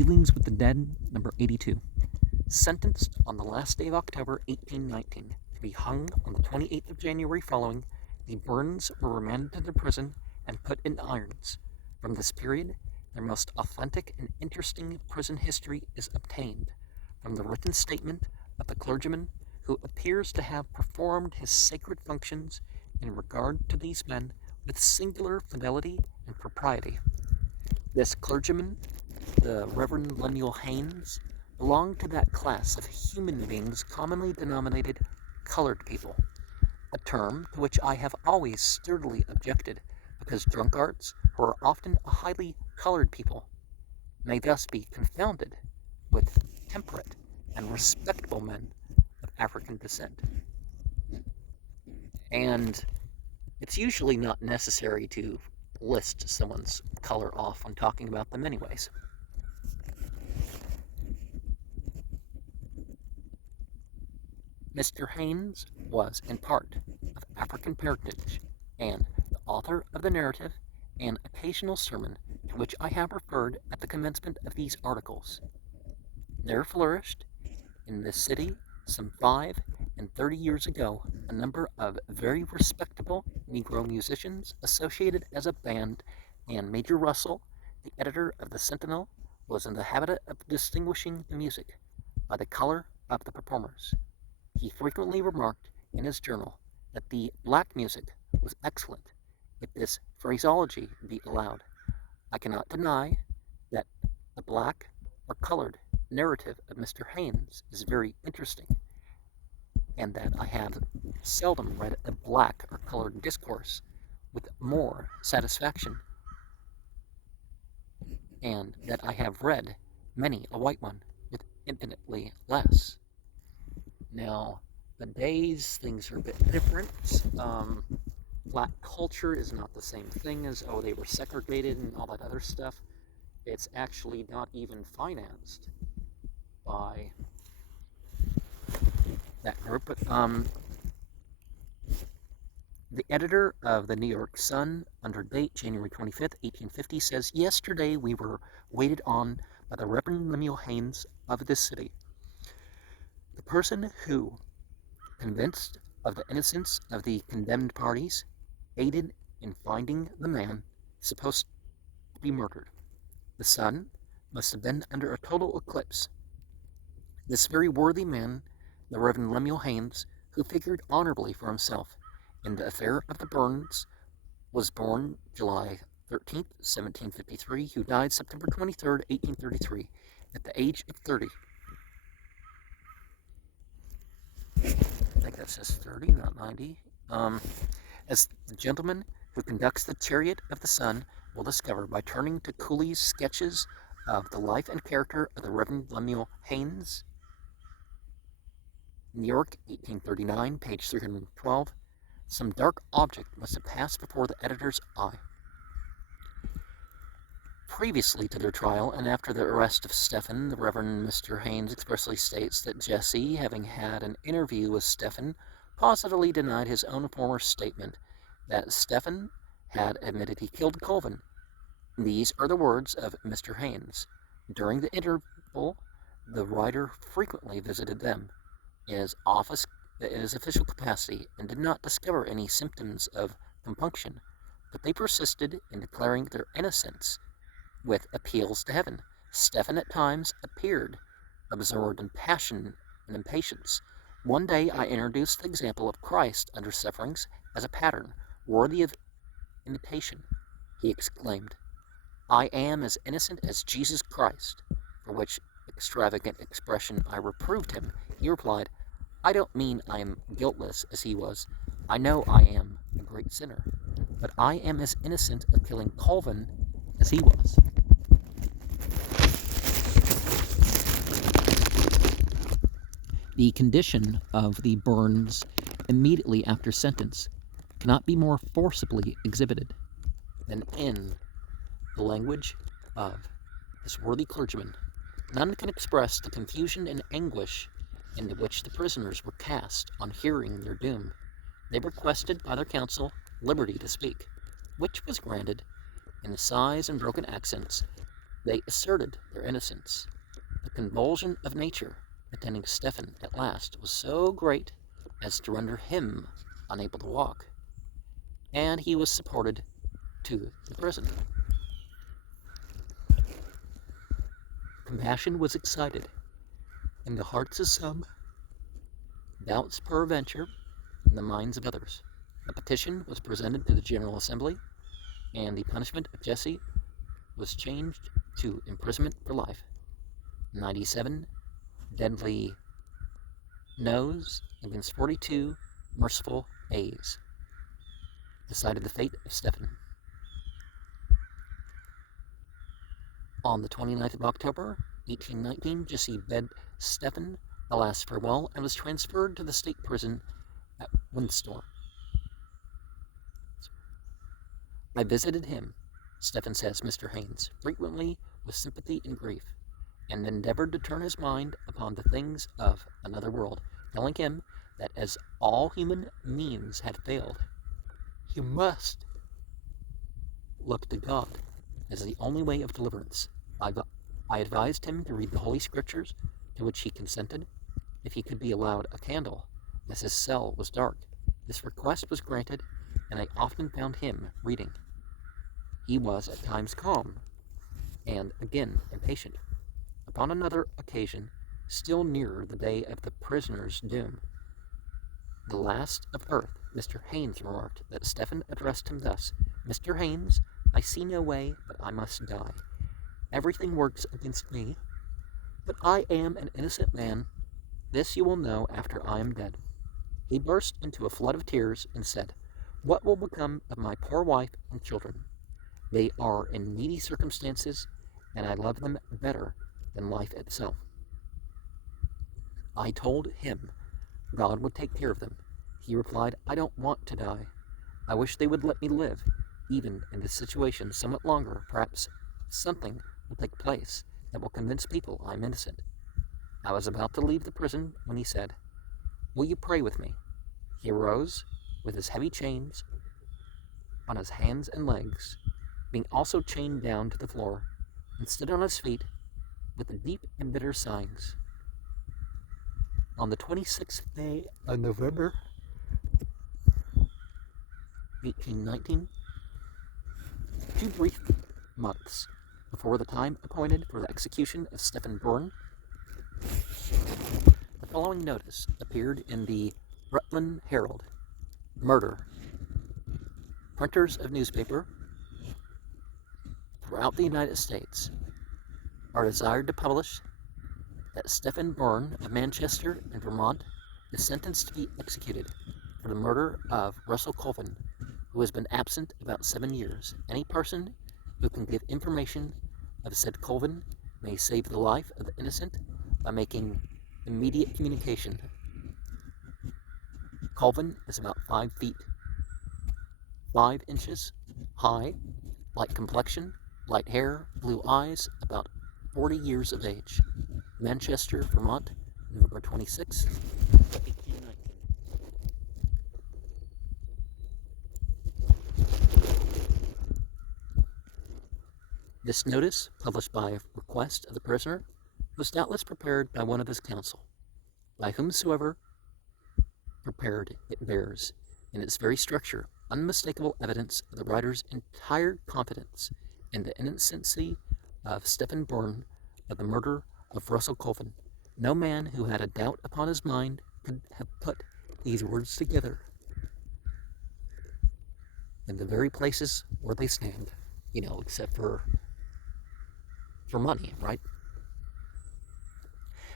Dealings with the Dead, number 82. Sentenced on the last day of October 1819 to be hung on the 28th of January following, the Burns were remanded to their prison and put in irons. From this period, their most authentic and interesting prison history is obtained from the written statement of the clergyman who appears to have performed his sacred functions in regard to these men with singular fidelity and propriety. This clergyman, the Reverend Lemuel Haynes, belonged to that class of human beings commonly denominated colored people, a term to which I have always sturdily objected, because drunkards, who are often a highly colored people, may thus be confounded with temperate and respectable men of African descent. And it's usually not necessary to list someone's color off when talking about them anyways. Mr. Haynes was, in part, of African parentage, and the author of the narrative and occasional sermon to which I have referred at the commencement of these articles. There flourished, in this city, some 35 years ago, a number of very respectable Negro musicians associated as a band, and Major Russell, the editor of the Sentinel, was in the habit of distinguishing the music by the color of the performers. He frequently remarked in his journal that the black music was excellent, if this phraseology be allowed. I cannot deny that the black or colored narrative of Mr. Haynes is very interesting, and that I have seldom read a black or colored discourse with more satisfaction, and that I have read many a white one with infinitely less. Now, nowadays, things are a bit different. Black culture is not the same thing as, oh, they were segregated and all that other stuff. It's actually not even financed by that group. But the editor of the New York Sun, under date January 25th, 1850, says, "Yesterday we were waited on by the Reverend Lemuel Haynes of this city. The person who, convinced of the innocence of the condemned parties, aided in finding the man supposed to be murdered. The sun must have been under a total eclipse. This very worthy man, the Reverend Lemuel Haynes, who figured honorably for himself in the affair of the Burns, was born July 13th, 1753, who died September 23rd, 1833, at the age of 30. I think that says 30, not 90. As the gentleman who conducts the chariot of the sun will discover by turning to Cooley's sketches of the life and character of the Reverend Lemuel Haynes, New York, 1839, page 312, some dark object must have passed before the editor's eye. Previously to their trial, and after the arrest of Stephen, the Reverend Mr. Haynes expressly states that Jesse, having had an interview with Stephen, positively denied his own former statement that Stephen had admitted he killed Colvin. These are the words of Mr. Haynes. During the interval, the writer frequently visited them in his official capacity, and did not discover any symptoms of compunction, but they persisted in declaring their innocence with appeals to heaven. Stephen at times appeared absorbed in passion and impatience. One day I introduced the example of Christ under sufferings as a pattern worthy of imitation. He exclaimed, "I am as innocent as Jesus Christ," for which extravagant expression I reproved him. He replied, "I don't mean I am guiltless as he was. I know I am a great sinner, but I am as innocent of killing Colvin as he was." The condition of the Burns immediately after sentence cannot be more forcibly exhibited than in the language of this worthy clergyman. None can express the confusion and anguish into which the prisoners were cast on hearing their doom. They requested by their counsel liberty to speak, which was granted in the sighs and broken accents They asserted their innocence. The convulsion of nature attending Stephen at last was so great as to render him unable to walk, and he was supported to the prison. Compassion was excited in the hearts of some, doubts peradventure in the minds of others. A petition was presented to the General Assembly, and the punishment of Jesse was changed to imprisonment for life. 97 deadly noes against 42 merciful ayes decided the fate of Stephen. On the 29th of October, 1819, Jesse bade Stephen the last farewell and was transferred to the state prison at Windsor. I visited him, Stephen says, Mr. Haynes, frequently with sympathy and grief, and endeavored to turn his mind upon the things of another world, telling him that as all human means had failed, he must look to God as the only way of deliverance. I advised him to read the Holy Scriptures, to which he consented, if he could be allowed a candle, as his cell was dark. This request was granted, and I often found him reading. He was at times calm, and again impatient. Upon another occasion, still nearer the day of the prisoner's doom, the last of earth, Mr. Haynes remarked that Stephen addressed him thus: Mr. Haynes, I see no way but I must die. Everything works against me, but I am an innocent man. This you will know after I am dead. He burst into a flood of tears and said, What will become of my poor wife and children? They are in needy circumstances, and I love them better than life itself. I told him God would take care of them. He replied, I don't want to die. I wish they would let me live, even in this situation, somewhat longer. Perhaps something will take place that will convince people I'm innocent. I was about to leave the prison when he said, Will you pray with me? He arose with his heavy chains on his hands and legs, being also chained down to the floor, and stood on his feet with the deep and bitter sighings. On the 26th day of November, 1819, 2 brief months before the time appointed for the execution of Stephen Bourne, the following notice appeared in the Rutland Herald: Murder. Printers of newspaper throughout the United States are desired to publish that Stephen Bourne of Manchester in Vermont is sentenced to be executed for the murder of Russell Colvin, who has been absent about 7 years. Any person who can give information of said Colvin may save the life of the innocent by making immediate communication. Colvin is about 5 feet 5 inches high, light complexion, light hair, blue eyes, about 40 years of age. Manchester, Vermont, November 26, 1819. This notice, published by request of the prisoner, was doubtless prepared by one of his counsel. By whomsoever prepared, it bears, in its very structure, unmistakable evidence of the writer's entire confidence in the innocency of Stephen Bourne of the murder of Russell Colvin. No man who had a doubt upon his mind could have put these words together in the very places where they stand, except for money, right?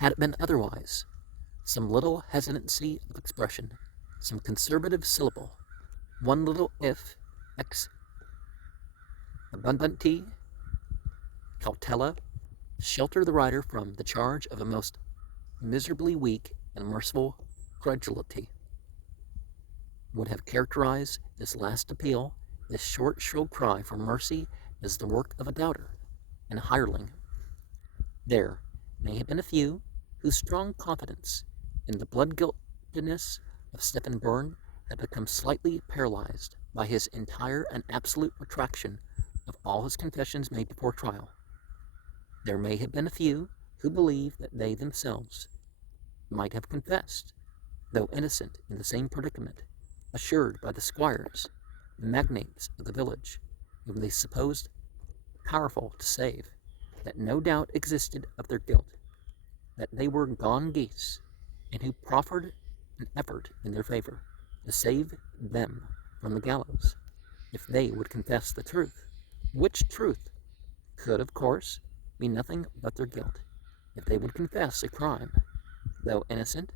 Had it been otherwise, some little hesitancy of expression, some conservative syllable, one little if, ex abundanti cautela, shelter the writer from the charge of a most miserably weak and merciful credulity, would have characterized this last appeal, this short, shrill cry for mercy, as the work of a doubter and a hireling. There may have been a few whose strong confidence in the blood-guiltiness of Stephen Bourne had become slightly paralyzed by his entire and absolute retraction of all his confessions made before trial. There may have been a few who believed that they themselves might have confessed, though innocent in the same predicament, assured by the squires, the magnates of the village, whom they supposed powerful to save, that no doubt existed of their guilt, that they were gone geese, and who proffered an effort in their favor to save them from the gallows, if they would confess the truth, which truth could, of course, be nothing but their guilt. If they would confess a crime, though innocent,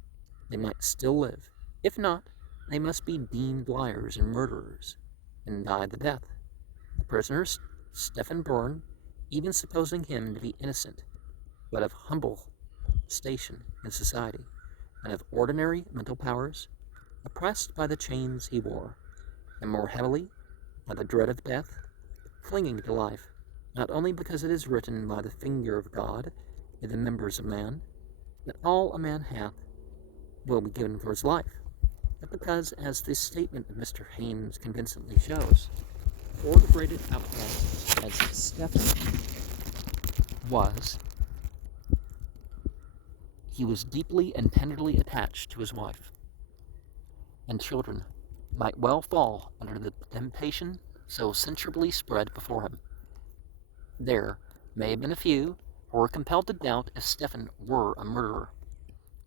they might still live. If not, they must be deemed liars and murderers, and die the death. The prisoner Stephen Bourne, even supposing him to be innocent, but of humble station in society, and of ordinary mental powers, oppressed by the chains he wore, and more heavily by the dread of death, clinging to life, not only because it is written by the finger of God in the members of man, that all a man hath will be given for his life, but because, as this statement of Mr. Haynes convincingly shows, poor degraded outcast as Stephen was, he was deeply and tenderly attached to his wife, and children might well fall under the temptation so censurably spread before him. There may have been a few who were compelled to doubt if Stephen were a murderer.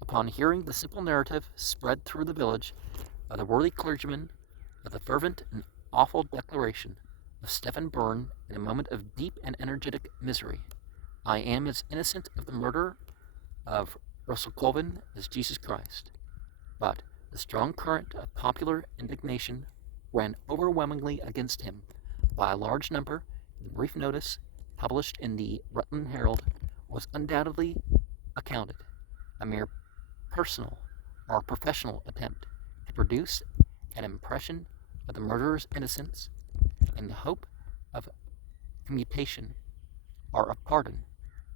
Upon hearing the simple narrative spread through the village by the worthy clergyman of the fervent and awful declaration of Stephen Bourne in a moment of deep and energetic misery, I am as innocent of the murder of Russell Colvin as Jesus Christ. But the strong current of popular indignation ran overwhelmingly against him by a large number. The brief notice published in the Rutland Herald was undoubtedly accounted a mere personal or professional attempt to produce an impression of the murderer's innocence in the hope of commutation or of pardon,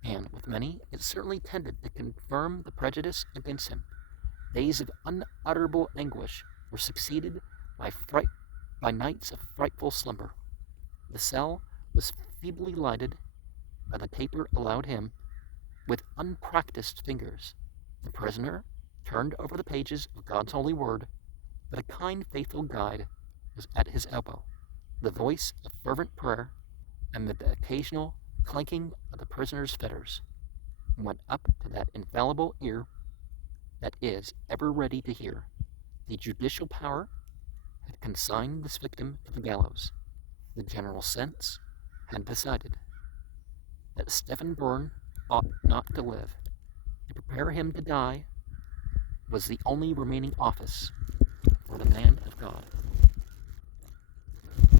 and with many it certainly tended to confirm the prejudice against him. Days of unutterable anguish were succeeded by nights of frightful slumber. The cell was feebly lighted by the taper allowed him with unpractised fingers. The prisoner turned over the pages of God's holy word, but a kind, faithful guide was at his elbow. The voice of fervent prayer, amid the occasional clanking of the prisoner's fetters, went up to that infallible ear that is ever ready to hear. The judicial power had consigned this victim to the gallows. The general sense had decided that Stephen Bourne ought not to live. To prepare him to die was the only remaining office for the man